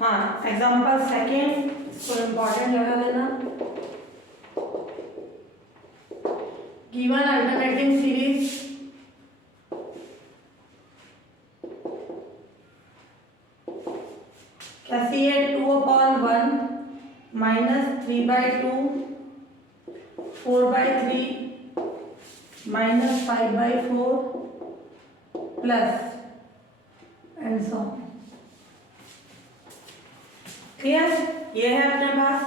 हाँ, example second इसको important लगा देना। गिवन अल्टरनेटिंग सीरीज कैसी है? 2/1 -3/2 4/3 -5/4 plus and so on. Clear? ये है अपने पास।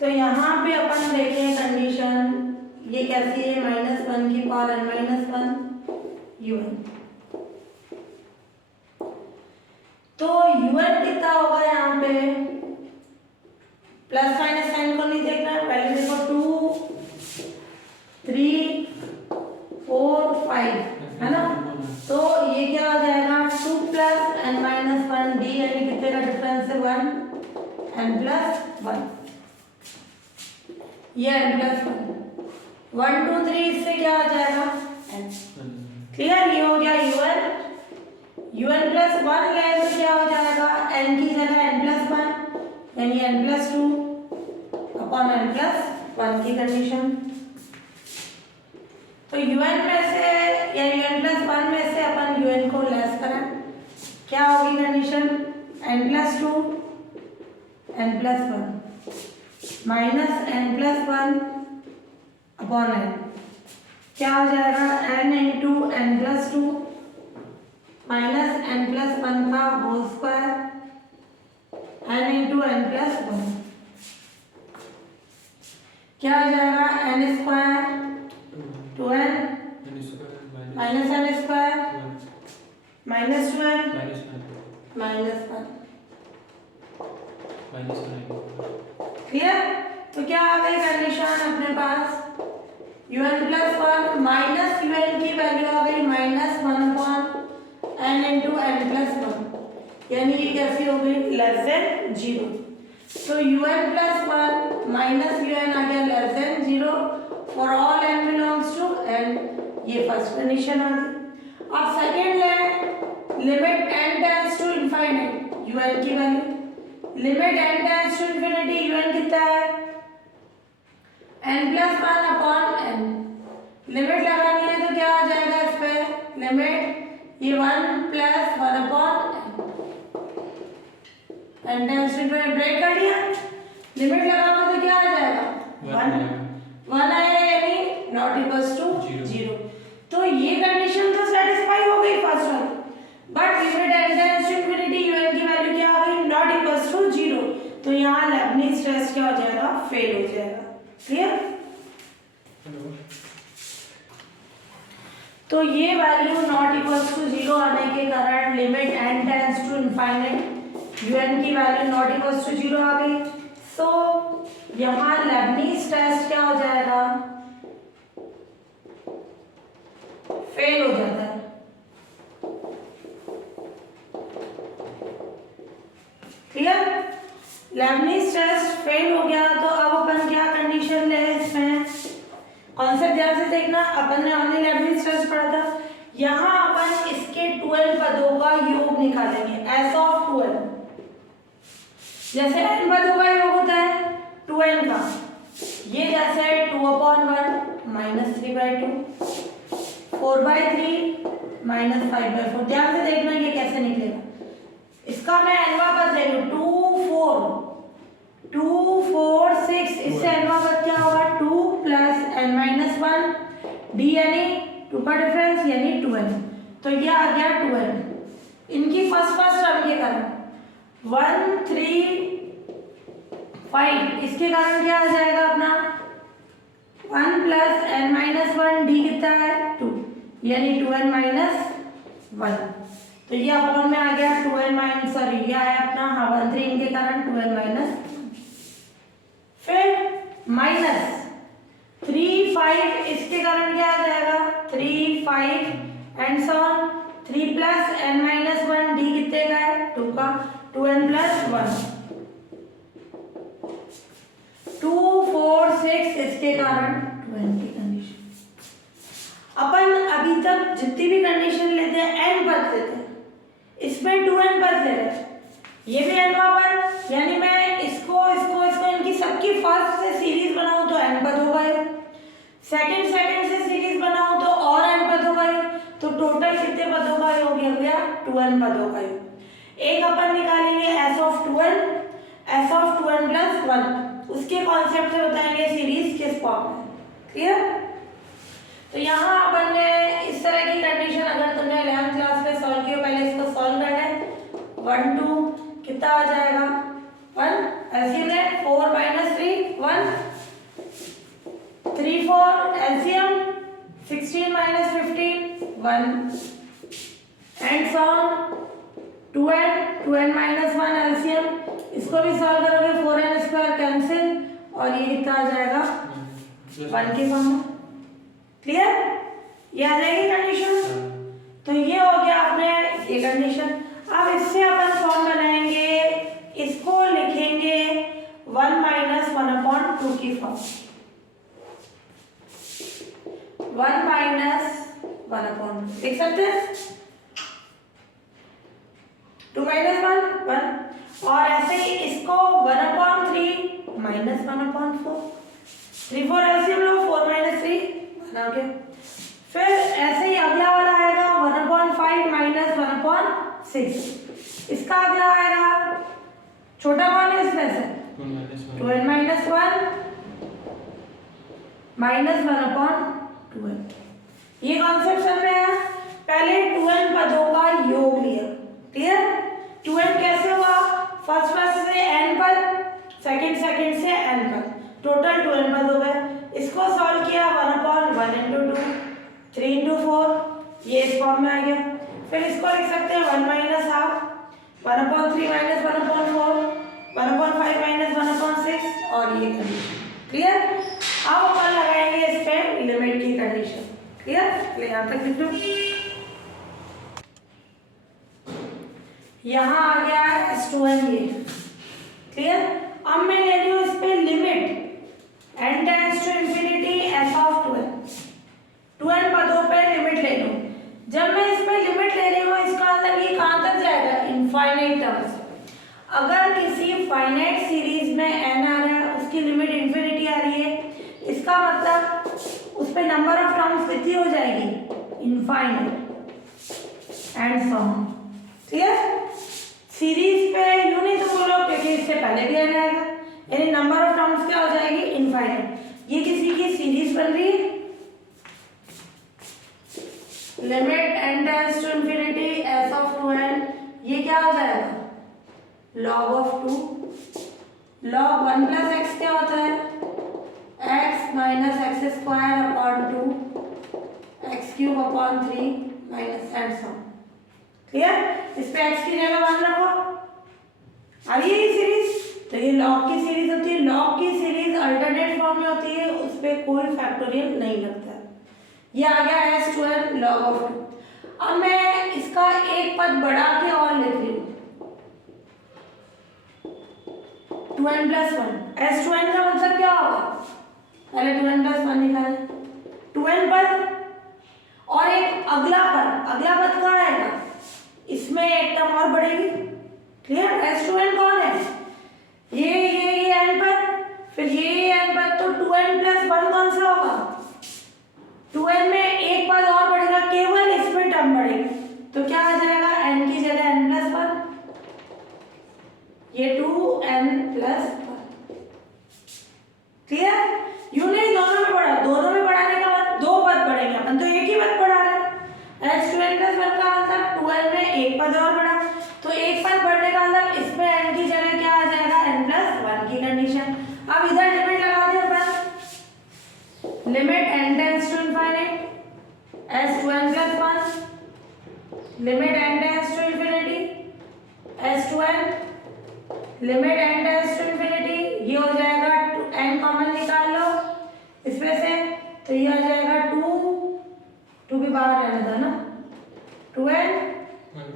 तो यहाँ पे अपन देखें कंडीशन ये कैसी है? -1 की पावर n-1 un। तो un कितना होगा यहाँ पे? प्लस माइनस साइन को नहीं देखना है, पहले देखो 2 3 4 5 है ना। तो ये क्या हो जाएगा? 2 + n-1 d यानी कितने का डिफरेंस है? 1 n+1 ये n+1 1 2 3 इससे क्या हो जाएगा? n। क्लियर? ये हो गया un+1 ले तो क्या हो जाएगा? n की जगह n+1 यानी n+2 अपॉन n+1 की कंडीशन। तो un में से यानी n+1 में से अपन un को लेस करें, क्या होगी condition? n+2 n+1 minus n+1 upon n क्या हो जाएगा? n into n+2 minus n+1 का whole square n into n+1 क्या हो जाएगा? n² 2n minus n² minus 2n minus 1। Clear? तो क्या आ गई कंडीशन अपने पास? un+1 माइनस un की वैल्यू आ गई -1/n इंटू n+1 यानी ये कैसी हो गई? Less than 0। तो un+1 माइनस un आ गया less than 0 for all n belongs to n। ये फर्स्ट कंडीशन आ गई। अब सेकेंड ले, limit n tends to infinite un की वैल्यू, limit n tends to infinity un कितना है? n+1 upon n। लिमिट लगानी है तो क्या आ जाएगा इस पे? लिमिट ये 1 + 1 upon n tends to infinity break कर दिया। लिमिट लगाओगे तो क्या आ जाएगा? 1 आएगा यानी नॉट इक्वल्स टू 0। तो ये कंडीशन तो सेटिस्फाई हो गई फर्स्ट वाली, but limit n tends to infinity un की वैल्यू क्या आ गई? Not equals to 0। तो यहाँ लेबनिज टेस्ट क्या हो जाएगा? फेल हो जाएगा। क्लियर? तो ये वैल्यू नॉट इक्वल्स टू 0 आने के कारण limit n tends to infinite un की वैल्यू नॉट इक्वल्स टू 0 आ गई। सो यहाँ लेबनिज टेस्ट क्या हो जाएगा? फेल हो जाता है। क्लियर? लेबनिज टेस्ट फेल हो गया तो अब अपन क्या कंडीशन ले इसमें? कॉन्सेप्ट ध्यान से देखना, अपन ने ओनली लेबनिज टेस्ट पढ़ा था। यहाँ अपन इसके 12 पदों का योग निकालेंगे s ऑफ 2n। जैसे n पदों का योग होता है 2n का, ये जैसे 2/1 -3/2 4/3 -5/4। ध्यान से देखना ये कैसे निकलेगा। इसका मैं nवां पद ले लूं 2 4 6, इससे nवां पद क्या होगा? 2 + n-1 d यानी 2 का डिफरेंस यानी 2n। तो ये आ गया 2n। इनकी फर्स्ट टर्म के कारण 1 3 5 इसके कारण क्या आ जाएगा अपना? 1 + n-1 d कितना है? 2 यानी 2n-1। तो ये अपॉन में आ गया 2n- सॉरी ये आया अपना 1 3 इनके कारण 2n-1। फिर माइनस 3 5 इसके कारण क्या आ जाएगा? 3 5 and so on 3 + n-1 d कितने का है? 2 का 2n+1 2 4 6 इसके कारण 2n की कंडीशन। अपन अभी तक जितनी भी कंडीशन लेते हैं n पद लेते हैं, इसमें 2n पद ले रहे हैं, ये भी n वां पद टोटल कितने पदों का योग हो गया? 2n पदों का योग। एक अपन निकालेंगे s of 2n प्लस 1, उसके कॉन्सेप्ट से बताएंगे सीरीज किस फॉर्म में। क्लियर? तो यहाँ अपन ने इस तरह की कंडीशन, अगर तुमने 11th क्लास में सॉल्व किया, पहले इसको सॉल्व करना है। 1 2 कितना आ जाएगा? 1 एलसीएम है 4 - 3 1 3 4 LCM 16 - 15 1 and so on 2n 1 LCM, इसको भी सॉल्व करोगे 4n² कैंसिल और ये कितना आ जाएगा? 1 के फॉर्म में। क्लियर? ये आ जाएगी कंडीशन। तो ये हो गया अपने ये कंडीशन। अब इससे अपन फॉर्म बनाएंगे, इसको लिखेंगे 1 - 1/2 की फॉर्म। 1 - 1/2 लिख सकते हैं। 2 - 1 1 और ऐसे ही इसको 1/3 - 1/4 3 4 एलसीएम लो 4 - 3 बना के। फिर ऐसे ही अगला वाला आएगा 1/5 - 1/6। इसका अगला आएगा, छोटा कौन है इसमें से? 2n - 1 - 1/2n। ये कॉन्सेप्ट समझ में आया? पहले 2n पदों का योग लिया। क्लियर? 2n कैसे हुआ? फर्स्ट से n पद, सेकंड से n पद, टोटल 2n पद हो गए। इसको सॉल्व किया 1/1 × 2 3 × 4, ये इस फॉर्म में आ गया। फिर इसको लिख सकते हैं 1 - 1/2 1/3 - 1/4 1/5 - 1/6 और ये कंडीशन। क्लियर? अब अपन लगाएंगे इस पे लिमिट की कंडीशन। क्लियर? यहाँ तक लिख लो। यहाँ आ गया s2n ये। क्लियर? अब मैं ले रही हूँ इस पे limit n tends to infinity s of 2n पदों पे लिमिट ले लूं। जब मैं इस पे लिमिट ले रही हूँ, इसका मतलब ये कहाँ तक जाएगा? Infinite terms. अगर किसी फाइनाइट सीरीज में n आ रहा है, उसकी लिमिट इंफिनिटी आ रही है, इसका मतलब उस पे नंबर ऑफ टर्म्स कितनी हो जाएगी? Infinite and so on. Clear? Series पे यूं नहीं तो बोलो, क्योंकि इससे पहले भी n आएगा, यानी नंबर ऑफ टर्म्स क्या हो जाएगी? इनफाइनाइट। ये किसी की सीरीज बन रही है। Limit n tends to infinity s of 2n, ये क्या हो जाएगा? log of 2 log 1 + x क्या होता है? x - x² / 2 x³ / 3 and so on. Clear? इस पे x की जगह 1 रखो। अब ये सीरीज, तो ये लॉग की सीरीज होती है। लॉग की सीरीज अल्टरनेट फॉर्म में होती है, उस पे कोई फैक्टोरियल नहीं लगता है। ये आ गया s2n log of 2। अब मैं इसका एक पद बढ़ा के और लिख रही हूँ 2n + 1। s2n का मतलब क्या होगा? पहले 2n + 1 निकालें। 2n पद और एक अगला पद कहाँ आएगा? इसमें एक टर्म और बढ़ेगी। क्लियर? s2n कौन है? ये n पद, फिर ये n पद, तो 2n + 1 कौन सा होगा? 2n में एक पद और बढ़ेगा, केवल इसमें टर्म बढ़ेगी, तो क्या आ जाएगा? n की जगह n + 1, ये 2n + 1। क्लियर? यूं नहीं दोनों में बढ़ा, दोनों में बढ़ाने का मतलब दो पद बढ़ेंगे, अपन तो एक ही पद बढ़ा रहे हैं। s2n + 1 का मतलब 2n में एक पद और बढ़ा, तो एक पद बढ़ने का मतलब इसमें n की जगह क्या आ जाएगा? n + 1 की कंडीशन। अब इधर लिमिट लगा दें अपन, limit n tends to infinity s2n + 1 limit n tends to infinity s2n limit n tends to infinity, ये हो जाएगा n कॉमन निकाल लो इसमें से, तो ये आ जाएगा 2 भी बाहर रहना था ना, 2n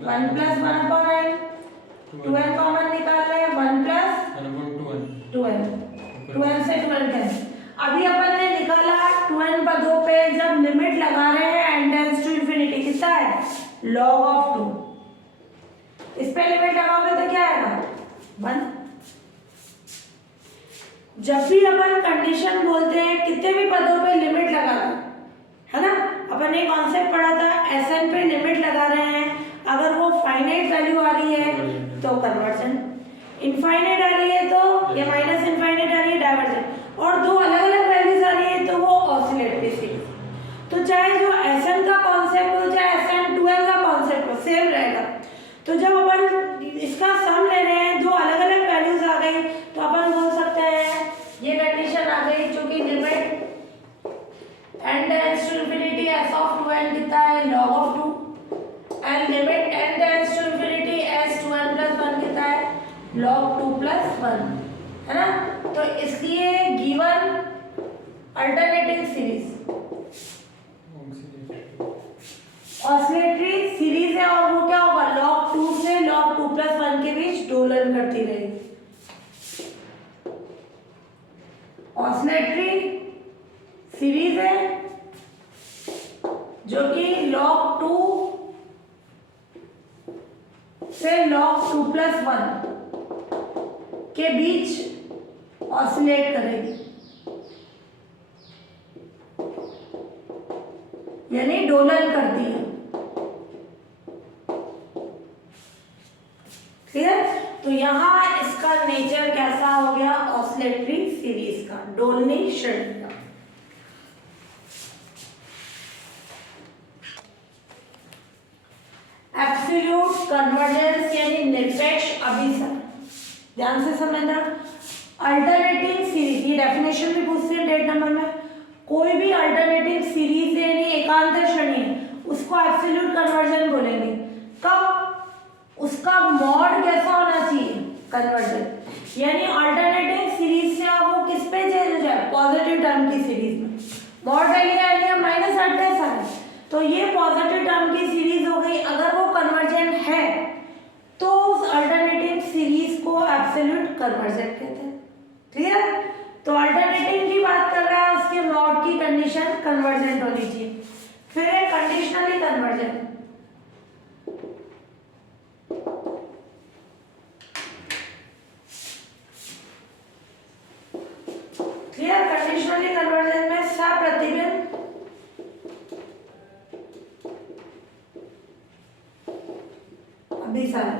1 + 1/n 2n कॉमन निकाल रहे हैं 1 + 2n 2n से 2n कैंसिल। अभी अपन ने निकाला 2n पदों पे जब लिमिट लगा रहे हैं n टेंड्स टू इंफिनिटी, कितना है? log of 2। इस पे लिमिट लगाओगे तो क्या आएगा? 1। जब भी अपन कंडीशन बोलते हैं, कितने भी पदों पे लिमिट लगा दो, है ना? अपन ने कॉन्सेप्ट पढ़ा था एसएन पे लिमिट लगा रहे हैं, अगर वो फाइनाइट वैल्यू आ रही है तो कन्वर्जन, इनफाइनाइट आ रही है तो या माइनस इनफाइनाइट आ रही है डाइवर्जन, और दो अलग अलग वैल्यूज आ रही है तो वो ऑसिलेटरी सीरीज। तो चाहे जो एसएन का कॉन्सेप्ट हो चाहे SN2L का कॉन्सेप्ट हो सेम रहेगा। तो जब अपन इसका सम ले रहे हैं, दो अलग अलग वैल्यूज आ गई तो अपन बोल सकते हैं ये कंडीशन आ गई, चूंकि limit n tends to infinity s of 2n कितना है log of 2 and limit n tends to infinity s2n plus 1 कितना है log 2 प्लस 1, है ना। तो इसलिए given alternating series oscillatory series है और वो क्या होगा log 2 से log 2 प्लस 1 के बीच दोलन करती रहेगी। ऑसिलेटरी सीरीज है जो कि log 2 से log 2 प्लस 1 के बीच ऑसिलेट करेगी, यानी दोलन करती है। क्लियर। तो यहाँ इसका नेचर कैसा हो गया ऑसिलेटरी सीरीज का, डोलनी श्रेणी का। एब्सोल्यूट कन्वर्जेंस यानी निरपेक्ष अभिसरण, ध्यान से समझना। अल्टरनेटिंग सीरीज, ये डेफिनेशन भी पूछते हैं डेट नंबर में, कोई भी अल्टरनेटिव सीरीज है यानी एकांतर श्रेणी है उसको एब्सोल्यूट कन्वर्जन बोलेंगे। कब? उसका मॉड कैसा होना चाहिए कन्वर्जन, यानी अल्टरनेटिव सीरीज से आप वो किस पे चेंज हो जाए पॉजिटिव टर्म की सीरीज में। मॉड वैल्यू आएगी माइनस अट्ठाईस है, तो ये पॉजिटिव टर्म की सीरीज हो गई। अगर वो कन्वर्जेंट है तो उस अल्टरनेटिव सीरीज को एब्सोल्यूट कन्वर्जेंट कहते हैं। क्लियर। तो अल्टरनेटिव की बात कर रहा है, उसके मॉड की कंडीशन कन्वर्जेंट होनी चाहिए। फिर है conditionally convergent. Clear. Conditionally convergent में सप्रतिबिंब अभिसारी।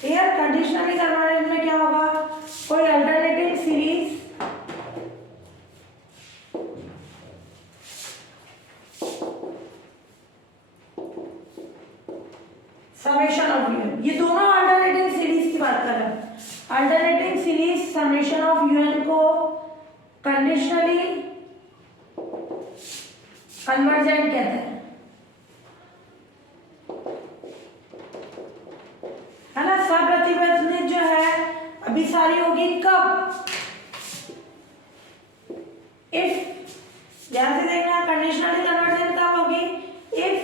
क्लियर। कंडीशनली कन्वर्जेंट में क्या होगा, कोई alternative series summation of UN, ये दोनों अल्टरनेटिव सीरीज की बात कर रहे हैं। Alternative series summation of UN को कंडीशनली कन्वर्जेंट कहते हैं, है ना। सप्रतिबंधित जो है अभिसारी होगी कब, इफ, ध्यान से देखना, कंडीशनली कन्वर्जेंट कब होगी, इफ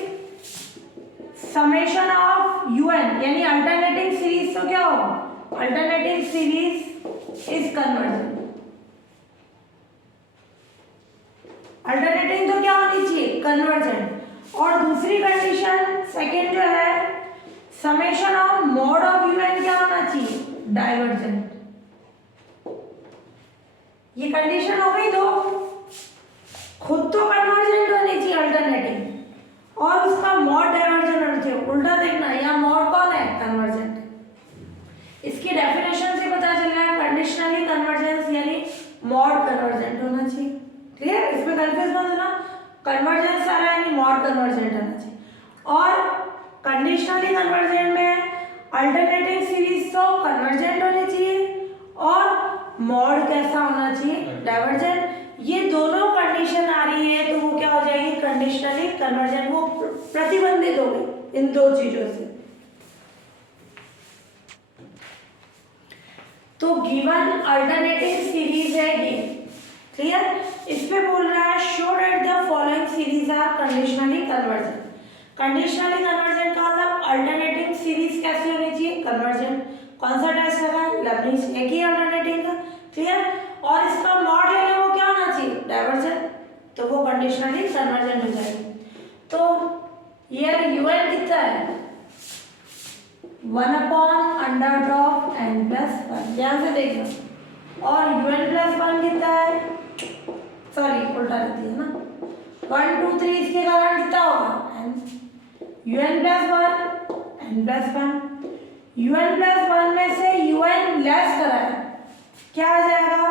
समेशन ऑफ यूएन यानी अल्टरनेटिव सीरीज तो क्या हो, alternative series is convergent. Alternative तो क्या होनी चाहिए कन्वर्जेंट। और दूसरी कंडीशन सेकंड जो है summation of mod of UN क्या होना चाहिए डाइवर्जेंट। ये कंडीशन हो गई दो, खुद तो कन्वर्जेंट होनी चाहिए अल्टरनेटिव और उसका मॉड डाइवर्जेंट होना चाहिए। उल्टा देखना, यहाँ मॉड कौन है कन्वर्जेंट। इसकी डेफिनेशन से पता चल रहा है कंडीशनली कन्वर्जेंस यानी मॉड कन्वर्जेंट होना चाहिए। क्लियर। इसमें कंफ्यूज मत होना, कन्वर्जेंस आ रहा है यानी मॉड कन्वर्जेंट होना चाहिए। और कंडीशनली कन्वर्जेंट में अल्टरनेटिव सीरीज तो कन्वर्जेंट होनी चाहिए और मॉड कैसा होना चाहिए डाइवर्जेंट। ये दोनों कंडीशन आ रही है तो वो क्या हो जाएगी कंडीशनली कन्वर्जेंट, वो प्रतिबंधित हो गई इन दो चीजों से। तो गिवन अल्टरनेटिव सीरीज है ये। क्लियर। इस पे बोल रहा है show that the following series are conditionally convergent. Conditionally convergent का मतलब अल्टरनेटिव सीरीज कैसी होनी चाहिए कन्वर्जेंट। कौन सा टेस्ट लगा है लेबनिज, एक ही अल्टरनेटिव का। क्लियर। और इसका मॉड ले लो वो क्या होना चाहिए डाइवर्जेंट, तो वो कंडीशनली कन्वर्जेंट हो जाएगी। तो ये यूएन कितना है 1/(n+1), ध्यान से देखना। और un+1 कितना है सॉरी उल्टा रहती है ना, 1 2 3 इसके कारण कितना होगा n, un plus 1 n plus 1, un plus 1 में से un लेस करा है, क्या आ जाएगा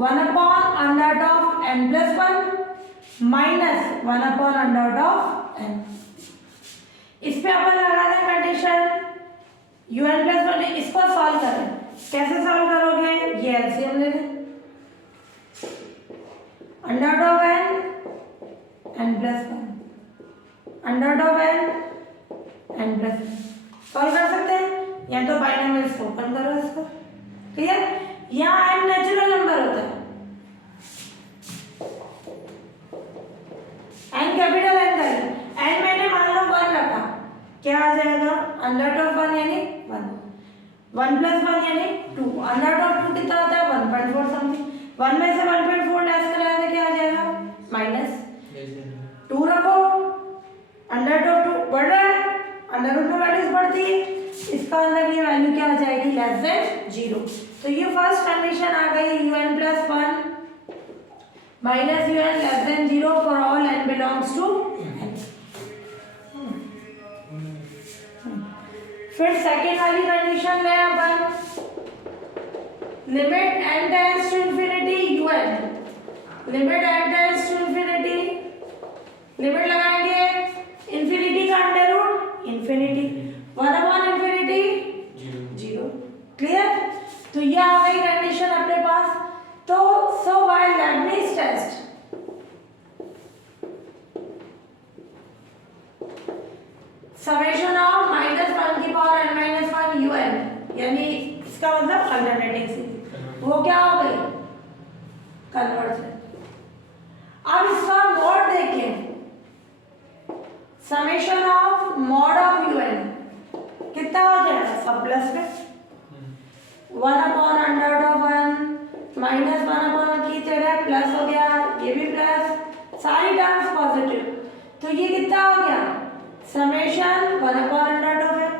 1 upon under root of n plus 1 minus 1 upon under root of n। इस पे अपन लगा दें कंडीशन un प्लस 1, इसको सॉल्व करें, कैसे सॉल्व करोगे, ये एलसीएम ले लें, under root of n plus 1 under root of n plus 1 solve कर सकते हैं, या तो बाइनोमियल्स को ओपन करो इसको, ठीक है। यहाँ n नेचुरल नंबर होता है, n कैपिटल n का, n मैंने मान लो 1 रखा, क्या आ जाएगा अंडर रूट ऑफ 1 यानी 1, 1 प्लस 1 यानी 2, अंडर रूट ऑफ 2 कितना होता है 1.4 समथिंग, 1 में से 1.4 लेस कराया तो क्या आ जाएगा माइनस 2 रखो, अंडर रूट ऑफ 2 बढ़ रहा है, अंडर रूट में वैल्यूज बढ़ती है, इसका मतलब ये वैल्यू क्या आ जाएगी लेस देन 0। तो ये फर्स्ट कंडीशन आ गई un plus 1 minus un less than 0 for all n belongs to n। फिर सेकेंड वाली कंडीशन ले अपन, limit n tends to infinity un, limit n tends to infinity, limit लगाएंगे इंफिनिटी का under root infinity, 1 upon infinity 0, clear. तो ये आ गई कंडीशन अपने पास। तो so while Leibniz test summation of -1 की पावर n - 1 un, यानी इसका मतलब अल्टरनेटिंग सीरीज, वो क्या हो गई कन्वर्जेंट। अब इसका मॉड देखिए, summation of mod of un कितना हो जाएगा, सब प्लस में 1 upon under root of 1 minus 1 upon की जगह प्लस हो गया, ये भी प्लस, सारी टर्म्स पॉजिटिव, तो ये कितना हो गया summation 1 upon under root of n,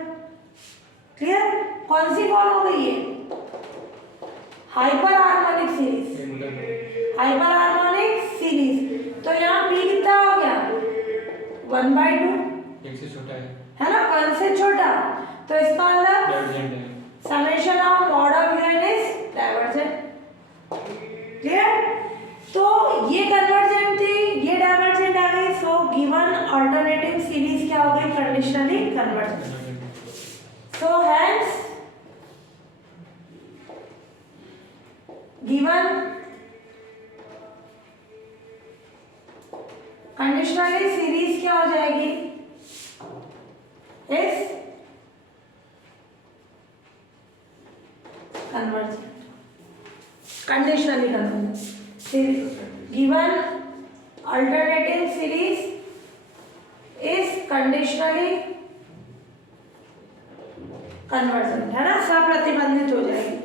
clear. कौन सी फॉर्म हो गई है hyper harmonic series, hyper harmonic series. तो यहाँ p कितना हो गया 1/2, एक से छोटा है ना, 1 से छोटा, तो इसका मतलब summation of mod of un is divergent, clear. तो ये कन्वर्जेंट थी, ये डाइवर्जेंट आ गई, सो गिवन अल्टरनेटिव सीरीज क्या हो गई conditionally convergent. So hence given conditionally series क्या हो जाएगी is convergent, conditionally convergent series given alternative series is conditionally convergent, है ना, सब प्रतिबंधित हो जाएगी।